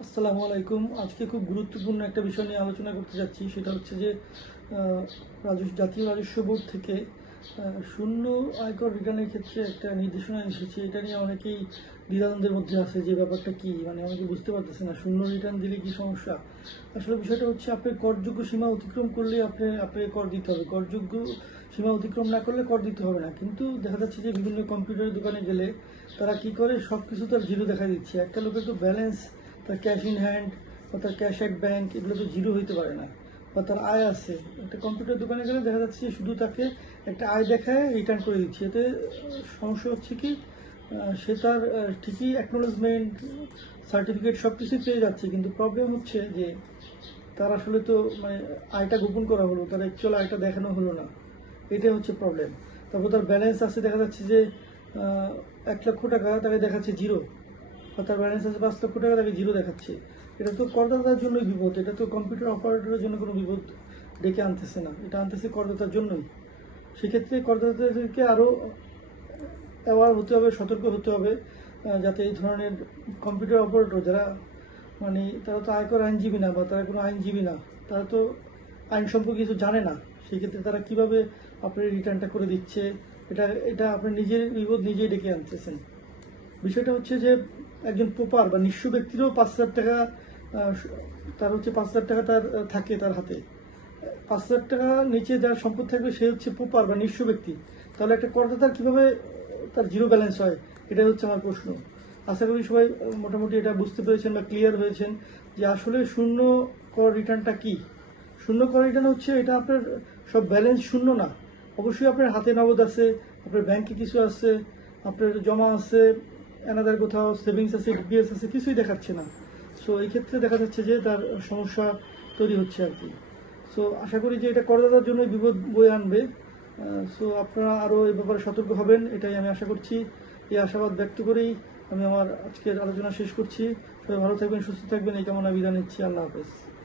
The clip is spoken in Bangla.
আসসালামু আলাইকুম। আজকে খুব গুরুত্বপূর্ণ একটা বিষয় নিয়ে আলোচনা করতে যাচ্ছি। সেটা হচ্ছে যে জাতীয় রাজস্ব বোর্ড থেকে শূন্য আয়কর রিটার্নের ক্ষেত্রে একটা নির্দেশনা এসেছে। এটা নিয়ে অনেকেই দ্বিধাদ্বন্দ্বের মধ্যে আছে যে ব্যাপারটা কী, মানে অনেকে বুঝতে পারতেছে না শূন্য রিটার্ন দিলে কি সমস্যা। আসলে বিষয়টা হচ্ছে আপনার করযোগ্য সীমা অতিক্রম করলে আপনাকে কর দিতে হবে, করযোগ্য সীমা অতিক্রম না করলে কর দিতে হবে না। কিন্তু দেখা যাচ্ছে যে বিভিন্ন কম্পিউটারের দোকানে গেলে তারা কি করে, সব কিছু তার জিরো দেখা দিচ্ছে। একটা লোকের তো ব্যালেন্স, তার ক্যাশ ইন হ্যান্ড বা তার ক্যাশ অ্যাট ব্যাঙ্ক এগুলো তো জিরো হইতে পারে না, বা তার আয় আছে। একটা কম্পিউটার দোকানে গেলে দেখা যাচ্ছে যে শুধু তাকে একটা আয় দেখায় রিটার্ন করে দিচ্ছে। এতে সমস্যা হচ্ছে কি, সে তার ঠিকই অ্যাকনোলেজমেন্ট, সার্টিফিকেট সব কিছুই পেয়ে যাচ্ছে, কিন্তু প্রবলেম হচ্ছে যে তার আসলে তো মানে আয়টা গোপন করা হলো, তার অ্যাকচুয়াল আয়টা দেখানো হলো না। এটাই হচ্ছে প্রবলেম। তারপর তার ব্যালেন্স আছে, দেখা যাচ্ছে যে 1 লক্ষ টাকা তাকে দেখাচ্ছে জিরো, বা তার ব্যালেন্স আছে 5 লক্ষ টাকা, তাকে জিরো দেখাচ্ছে। এটা তো করদাতার জন্যই বিপদ, এটা তো কম্পিউটার অপারেটরের জন্য কোনো বিপদ ডেকে আনতেছে না, এটা আনতেছে করদাতার জন্যই। সেক্ষেত্রে করদাতাদেরকে আরও অ্যাওয়ার হতে হবে, সতর্ক হতে হবে, যাতে এই ধরনের কম্পিউটার অপারেটর যারা, মানে তারা তো আয়কর আইনজীবী না, বা তারা কোনো আইনজীবী না, তারা তো আইন সম্পর্কে কিছু জানে না। সেক্ষেত্রে তারা কিভাবে আপনার রিটার্নটা করে দিচ্ছে, এটা এটা আপনার নিজের বিপদ নিজেই ডেকে আনতেছেন। বিষয়টা হচ্ছে যে একজন পোপার বা নিঃস্ব ব্যক্তিরও 5,000 টাকা, তার হচ্ছে 5,000 টাকা তার থাকে তার হাতে। 5,000 টাকা নিচে যার সম্পদ থাকবে সে হচ্ছে পোপার বা নিঃস্ব ব্যক্তি। তাহলে একটা করদাতার কিভাবে তার জিরো ব্যালেন্স হয়, এটাই হচ্ছে আমার প্রশ্ন। আশা করি সবাই মোটামুটি এটা বুঝতে পেরেছেন বা ক্লিয়ার হয়েছেন যে আসলে শূন্য কর রিটার্নটা কি। শূন্য কর রিটার্ন হচ্ছে এটা আপনার সব ব্যালেন্স শূন্য না, অবশ্যই আপনার হাতে নগদ আছে, আপনার ব্যাংকে কিছু আছে, আপনার জমা আছে, অ্যানাদার কোথাও সেভিংস আছে, ডিপিএস আছে, কিছুই দেখাচ্ছে না। সো এই ক্ষেত্রে দেখা যাচ্ছে যে তার সমস্যা তৈরি হচ্ছে আর কি। সো আশা করি যে এটা করদাতার জন্য বিপদ বয়ে আনবে। সো আপনারা আরও এই ব্যাপারে সতর্ক হবেন, এটাই আমি আশা করছি। এই আশাবাদ ব্যক্ত করেই আমি আমার আজকের আলোচনা শেষ করছি। সবাই ভালো থাকবেন, সুস্থ থাকবেন, এই কামনা বিদায় নিচ্ছি। আল্লাহ হাফেজ।